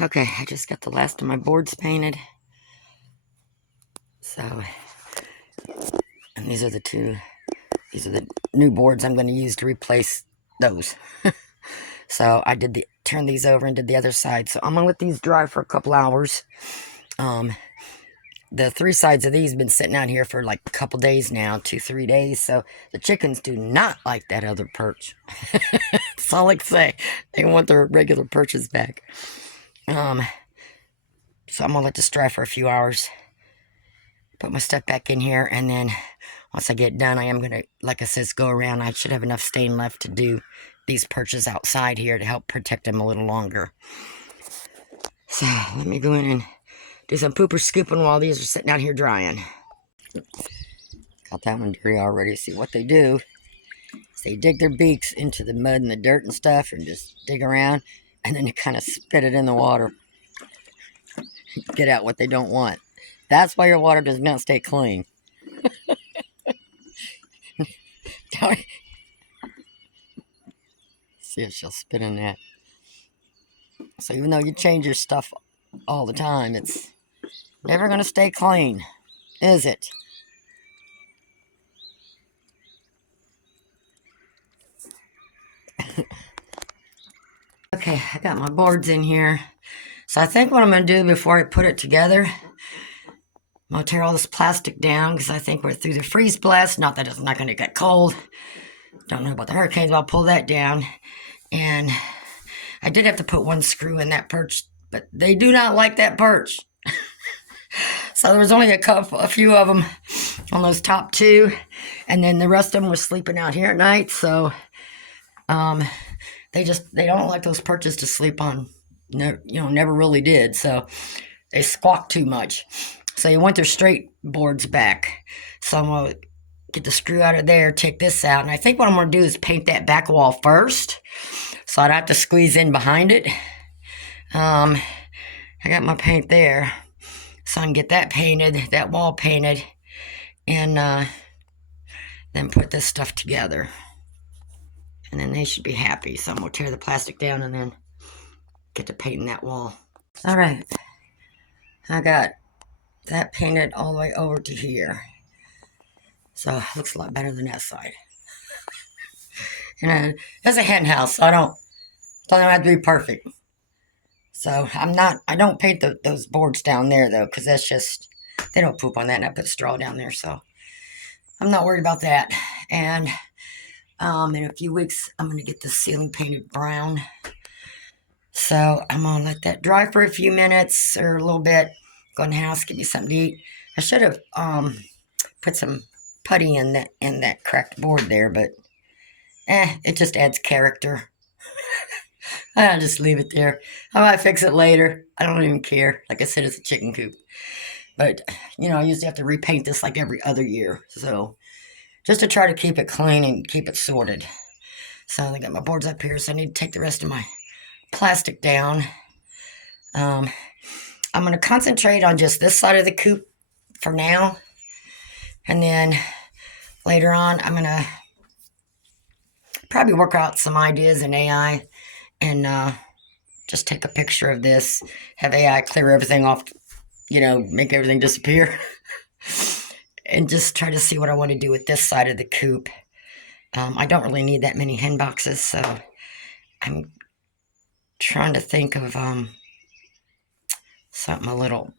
Okay, I just got the last of my boards painted. So, and these are the new boards I'm going to use to replace those. So I turn these over and did the other side. So I'm going to let these dry for a couple hours. The three sides of these have been sitting out here for like a couple days now, 2-3 days. So the chickens do not like that other perch. That's all I can say. They want their regular perches back. So I'm going to let this dry for a few hours. Put my stuff back in here, and then once I get done, I am going to, like I said, go around. I should have enough stain left to do these perches outside here to help protect them a little longer. So let me go in and do some pooper scooping while these are sitting out here drying. Got that one dirty already. See what they do is they dig their beaks into the mud and the dirt and stuff and just dig around, and then they kind of spit it in the water. Get out what they don't want. That's why your water does not stay clean. See if she'll spit in that. So even though you change your stuff all the time, it's never going to stay clean, is it? Okay, I got my boards in here. So I think what I'm going to do before I put it together, I'm going to tear all this plastic down because I think we're through the freeze blast. Not that it's not going to get cold. Don't know about the hurricanes, but I'll pull that down. And I did have to put one screw in that perch, but they do not like that perch. So there was only a few of them on those top two, and then the rest of them were sleeping out here at night. So they don't like those perches to sleep on. Never really did. So they squawk too much. So you want their straight boards back. So I'm gonna get the screw out of there, take this out, and I think what I'm gonna do is paint that back wall first. So I'd have to squeeze in behind it. I got my paint there. So I can get that painted, that wall painted, and then put this stuff together. And then they should be happy. So I'm going to tear the plastic down and then get to painting that wall. All right. I got that painted all the way over to here. So it looks a lot better than that side. And that's a hen house, so I don't have to be perfect. So I don't paint those boards down there, though, because that's just, they don't poop on that, and I put straw down there, so I'm not worried about that. And in a few weeks, I'm going to get the ceiling painted brown. So I'm going to let that dry for a few minutes or a little bit. Go in the house, get me something to eat. I should have put some putty in that cracked board there, but it just adds character. I'll just leave it there. I might fix it later. I don't even care. Like I said, it's a chicken coop. But, I usually have to repaint this like every other year. So, just to try to keep it clean and keep it sorted. So, I got my boards up here, so I need to take the rest of my plastic down. I'm going to concentrate on just this side of the coop for now. And then, later on, I'm going to probably work out some ideas in AI. And just take a picture of this, have AI clear everything off, make everything disappear. And just try to see what I want to do with this side of the coop. I don't really need that many hen boxes, so I'm trying to think of something a little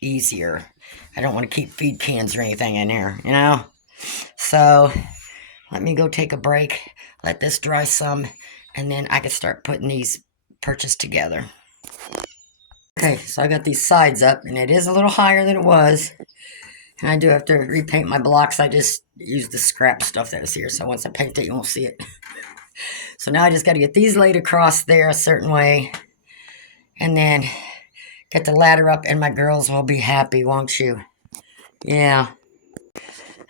easier. I don't want to keep feed cans or anything in there, So let me go take a break, let this dry some, and then I can start putting these perches together. Okay, so I got these sides up, and it is a little higher than it was. And I do have to repaint my blocks. I just used the scrap stuff that was here, so once I paint it, you won't see it. So now I just got to get these laid across there a certain way, and then get the ladder up, and my girls will be happy, won't you? Yeah.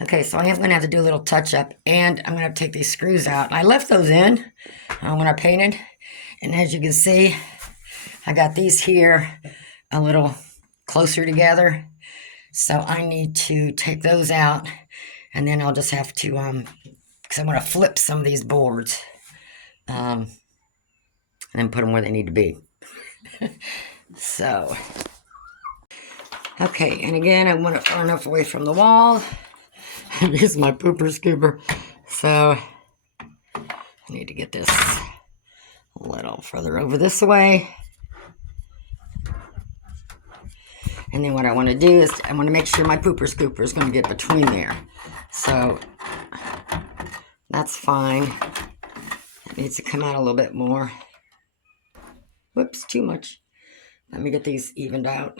Okay, so I am going to have to do a little touch-up, and I'm going to have to take these screws out. I left those in when I painted, and as you can see, I got these here a little closer together, so I need to take those out, and then I'll just have to, because I'm going to flip some of these boards, and then put them where they need to be. So, okay, and again, I want it far enough away from the wall. Use my pooper scooper. So, I need to get this a little further over this way. And then what I want to do is I want to make sure my pooper scooper is going to get between there. So, that's fine. It needs to come out a little bit more. Whoops, too much. Let me get these evened out.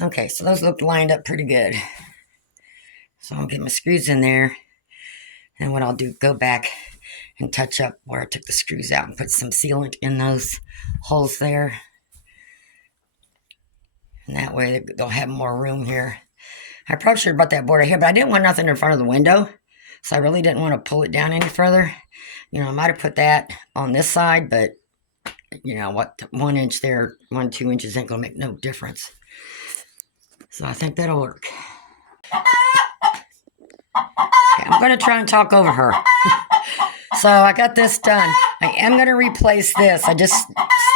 Okay, so those look lined up pretty good. So I'll get my screws in there. And what I'll do, go back and touch up where I took the screws out and put some sealant in those holes there. And that way they'll have more room here. I probably should have brought that board right here, but I didn't want nothing in front of the window. So I really didn't want to pull it down any further. You know, I might have put that on this side, but you know what, 1 inch there, 2 inches ain't gonna make no difference. So I think that'll work. Okay, I'm gonna try and talk over her. So I got this done. I am gonna replace this. I just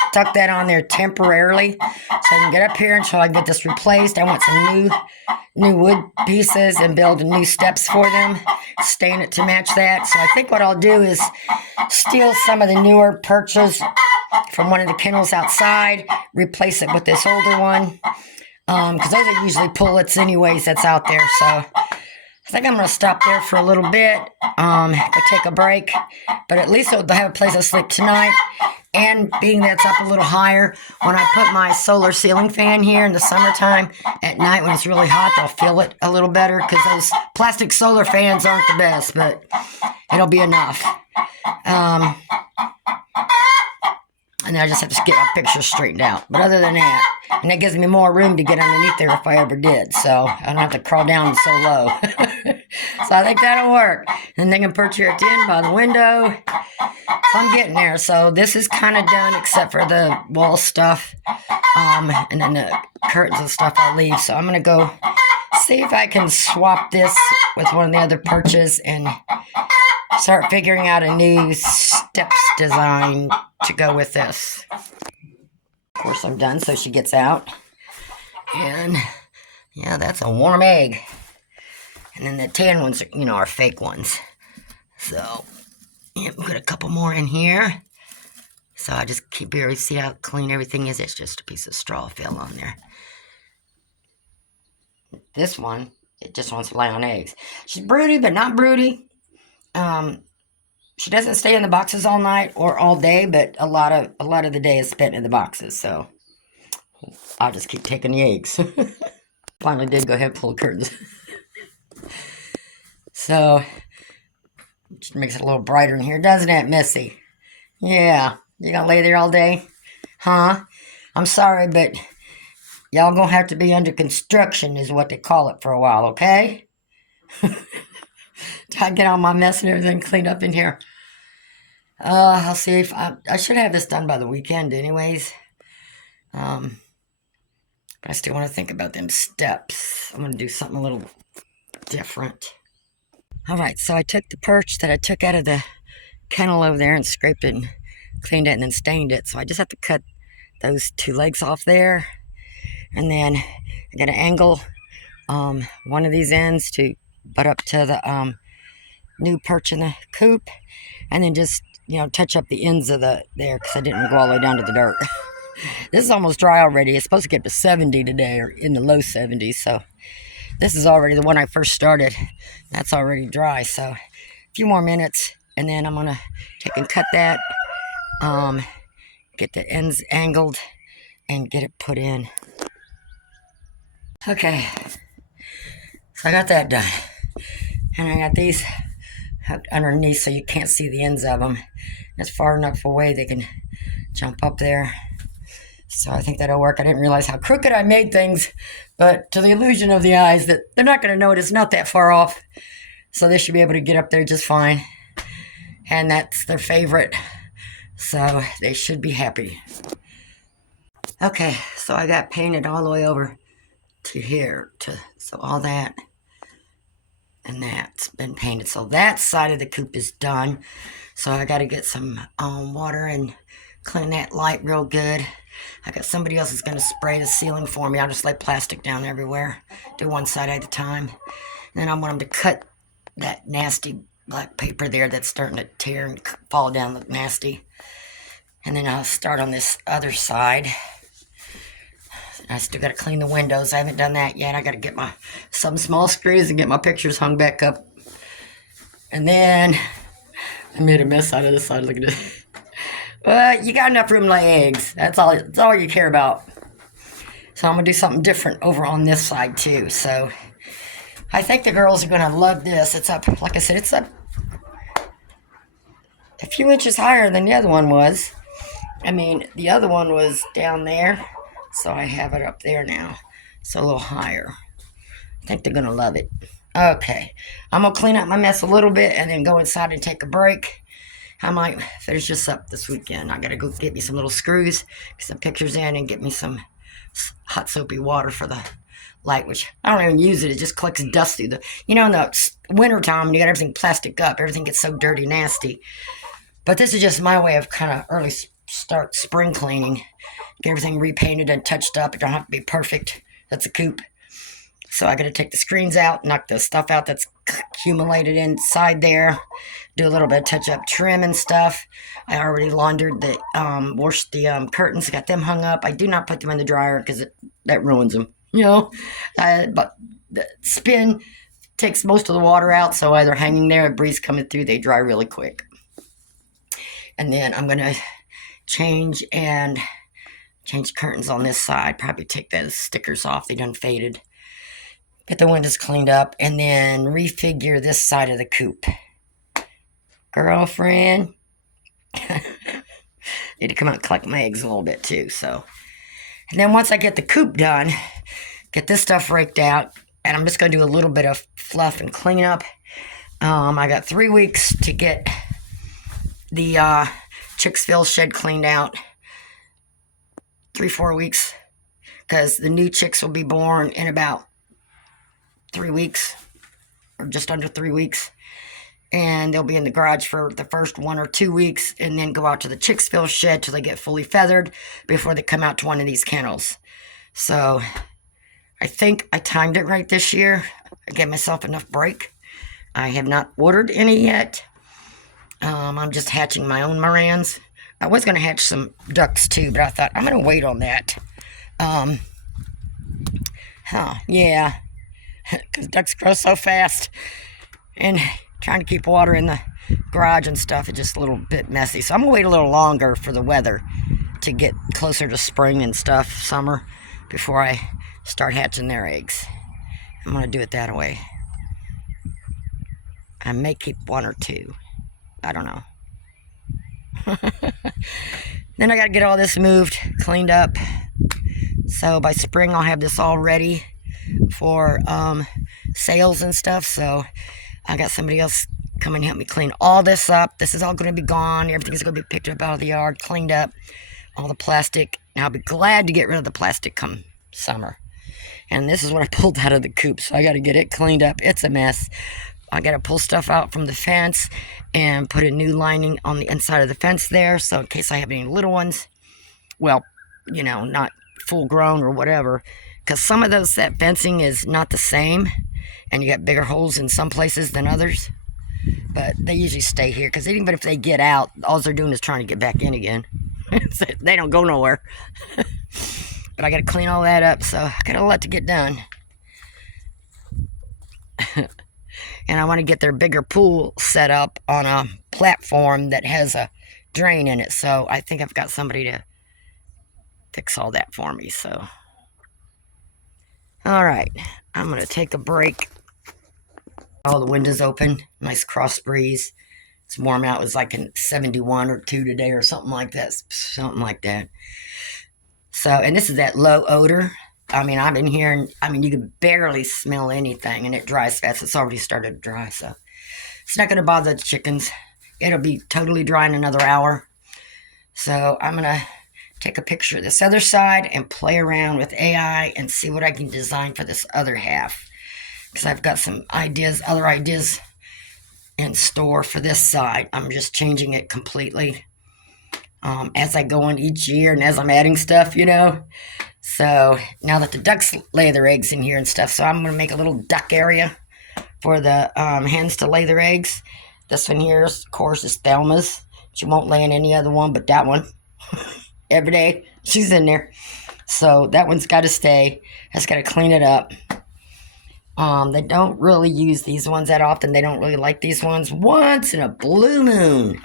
stuck that on there temporarily so I can get up here until I get this replaced. I want some new wood pieces and build new steps for them, stain it to match that. So I think what I'll do is steal some of the newer perches from one of the kennels outside, replace it with this older one, because those are usually pullets anyways that's out there. So I think I'm going to stop there for a little bit, go take a break, but at least they'll have a place to sleep tonight. And being that's up a little higher, when I put my solar ceiling fan here in the summertime, at night when it's really hot, they'll feel it a little better, because those plastic solar fans aren't the best, but it'll be enough. And then I just have to get my picture straightened out. But other than that, and that gives me more room to get underneath there if I ever did. So I don't have to crawl down so low. So I think that'll work. And they can perch here at the end by the window. So I'm getting there. So this is kind of done except for the wall stuff. And then the curtains and stuff I'll leave. So I'm going to go see if I can swap this with one of the other perches and start figuring out a new steps design to go with this. Of course, I'm done, so she gets out. And, yeah, that's a warm egg. And then the tan ones, are fake ones. So, yeah, we got a couple more in here. So I just keep here. See how clean everything is? It's just a piece of straw fell on there. This one, it just wants to lay on eggs. She's broody, but not broody. She doesn't stay in the boxes all night or all day, but a lot of the day is spent in the boxes. So I'll just keep taking the eggs. Finally did go ahead and pull the curtains. So it just makes it a little brighter in here, doesn't it, Missy? Yeah, you gonna lay there all day, huh? I'm sorry, but y'all gonna have to be under construction, is what they call it, for a while, okay? I get all my mess and everything cleaned up in here. I'll see if I should have this done by the weekend anyways. But I still want to think about them steps. I'm going to do something a little different. All right, so I took the perch that I took out of the kennel over there and scraped it and cleaned it and then stained it. So I just have to cut those 2 legs off there. And then I got to angle one of these ends to butt up to the new perch in the coop, and then just touch up the ends of there because I didn't go all the way down to the dirt. This is almost dry already. It's supposed to get to 70 today, or in the low 70s. So this is already the one I first started. That's already dry. So a few more minutes, and then I'm gonna take and cut that, get the ends angled, and get it put in. Okay, so I got that done. And I got these hooked underneath so you can't see the ends of them. It's far enough away they can jump up there. So I think that'll work. I didn't realize how crooked I made things, but to the illusion of the eyes, that they're not going to know it. It's not that far off. So they should be able to get up there just fine. And that's their favorite. So they should be happy. Okay, so I got painted all the way over to here. So all that. And that's been painted. So that side of the coop is done. So I got to get some water and clean that light real good. I got somebody else that's going to spray the ceiling for me. I'll just lay plastic down everywhere. Do one side at a time. And then I want them to cut that nasty black paper there that's starting to tear and fall down, look nasty. And then I'll start on this other side. I still got to clean the windows. I haven't done that yet. I got to get some small screws and get my pictures hung back up. And then I made a mess out of this side. Look at this. Well, you got enough room to lay eggs. That's all you care about. So I'm going to do something different over on this side too. So I think the girls are going to love this. It's up, like I said, it's up a few inches higher than the other one was. I mean, the other one was down there. So I have it up there now. So a little higher. I think they're going to love it. Okay. I'm going to clean up my mess a little bit and then go inside and take a break. I might finish this up this weekend. I got to go get me some little screws, get some pictures in, and get me some hot soapy water for the light, which I don't even use it. It just collects dust through in the wintertime, you got everything plastic up. Everything gets so dirty, nasty. But this is just my way of kind of early start spring cleaning. Get everything repainted and touched up. It don't have to be perfect. That's a coop. So I got to take the screens out, knock the stuff out that's accumulated inside there, do a little bit of touch-up trim and stuff. I already laundered washed the curtains, got them hung up. I do not put them in the dryer because that ruins them, but the spin takes most of the water out, so either hanging there, a breeze coming through, they dry really quick. And then I'm going to change curtains on this side, probably take those stickers off, they done faded. Get the windows cleaned up, and then refigure this side of the coop. Girlfriend. Need to come out and collect my eggs a little bit too, so. And then once I get the coop done, get this stuff raked out, and I'm just going to do a little bit of fluff and clean up. I got 3 weeks to get the Chicksville Shed cleaned out. 3-4 weeks, because the new chicks will be born in about 3 weeks, or just under 3 weeks, and they'll be in the garage for the first 1 or 2 weeks, and then go out to the Chicksville Shed till they get fully feathered before they come out to one of these kennels. So I think I timed it right this year. I gave myself enough break. I have not ordered any yet. I'm just hatching my own Morans. I was going to hatch some ducks too, but I thought I'm going to wait on that. Yeah. Because ducks grow so fast, and trying to keep water in the garage and stuff is just a little bit messy. So I'm going to wait a little longer for the weather to get closer to spring and stuff, summer, before I start hatching their eggs. I'm going to do it that way. I may keep 1 or 2. I don't know. Then I got to get all this moved, cleaned up. So by spring I'll have this all ready for sales and stuff. So I got somebody else come and help me clean all this up. This is all going to be gone. Everything's going to be picked up out of the yard, cleaned up, all the plastic. And I'll be glad to get rid of the plastic come summer. And this is what I pulled out of the coop, so I got to get it cleaned up. It's a mess. I got to pull stuff out from the fence and put a new lining on the inside of the fence there, so in case I have any little ones, well, not full grown or whatever, because some of that fencing is not the same, and you got bigger holes in some places than others, but they usually stay here, because even if they get out, all they're doing is trying to get back in again. They don't go nowhere. But I got to clean all that up, so I got a lot to get done. And I want to get their bigger pool set up on a platform that has a drain in it. So I think I've got somebody to fix all that for me. So, all right, I'm going to take a break. All the windows open, nice cross breeze. It's warm out. It was like in 71 or 2 today or something like that. So, and this is that low odor. I mean, I've been hearing, you can barely smell anything, and it dries fast. It's already started to dry, so it's not going to bother the chickens. It'll be totally dry in another hour. So I'm going to take a picture of this other side and play around with AI and see what I can design for this other half. Because I've got some other ideas in store for this side. I'm just changing it completely. as I go on each year and as I'm adding stuff, you know. So now that the ducks lay their eggs in here and stuff, so I'm going to make a little duck area for the hens to lay their eggs. This one here, of course, is Thelma's. She won't lay in any other one but that one. Every day she's in there. So that one's got to stay. I just got to clean it up. They don't really use these ones that often. They don't really like these ones. Once in a blue moon,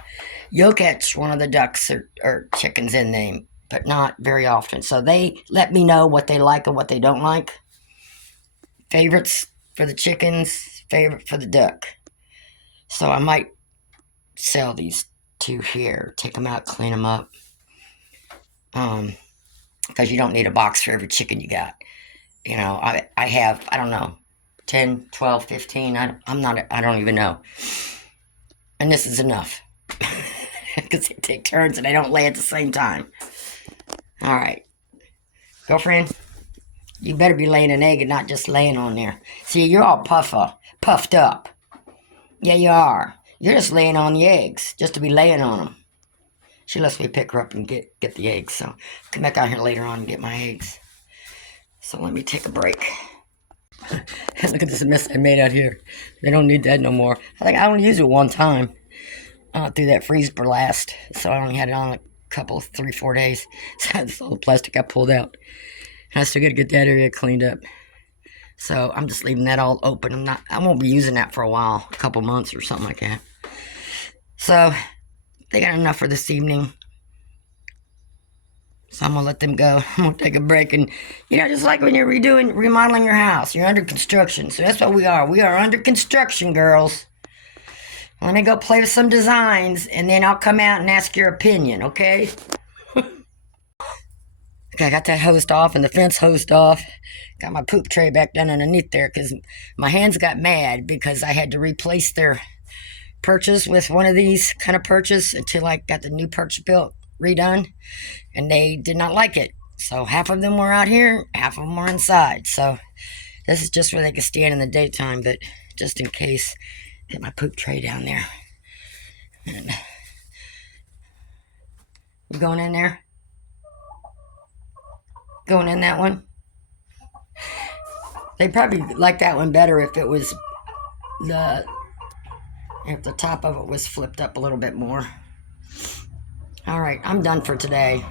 you'll catch one of the ducks or chickens in them, but not very often. So they let me know what they like and what they don't like. Favorites for the chickens, favorite for the duck. So I might sell these two here. Take them out, clean them up. Because you don't need a box for every chicken you got. You know, I have, I don't know, 10, 12, 15. I don't even know. And this is enough. Because they take turns and they don't lay at the same time. All right. Girlfriend, you better be laying an egg and not just laying on there. See, you're all puffed up. Yeah, you are. You're just laying on the eggs, just to be laying on them. She lets me pick her up and get the eggs, so I'll come back out here later on and get my eggs. So let me take a break. Look at this mess I made out here. They don't need that no more. I think I only used it one time through that freeze blast, so I only had it on a couple, 3, 4 days. So that's all the plastic I pulled out. And I still got to get that area cleaned up. So I'm just leaving that all open. I won't be using that for a while, a couple months or something like that. So they got enough for this evening. So I'm going to let them go. I'm going to take a break. And, you know, just like when you're remodeling your house, you're under construction. So that's what we are. We are under construction, girls. Let me go play with some designs, and then I'll come out and ask your opinion, okay? Okay, I got that hosed off and the fence hosed off. Got my poop tray back down underneath there because my hands got mad because I had to replace their perches with one of these kind of perches until I got the new perch built, redone, and they did not like it. So half of them were out here, half of them were inside. So this is just where they can stand in the daytime, but just in case, get my poop tray down there. And you going in there? Going in that one? They probably like that one better if it was if the top of it was flipped up a little bit more. All right, I'm done for today.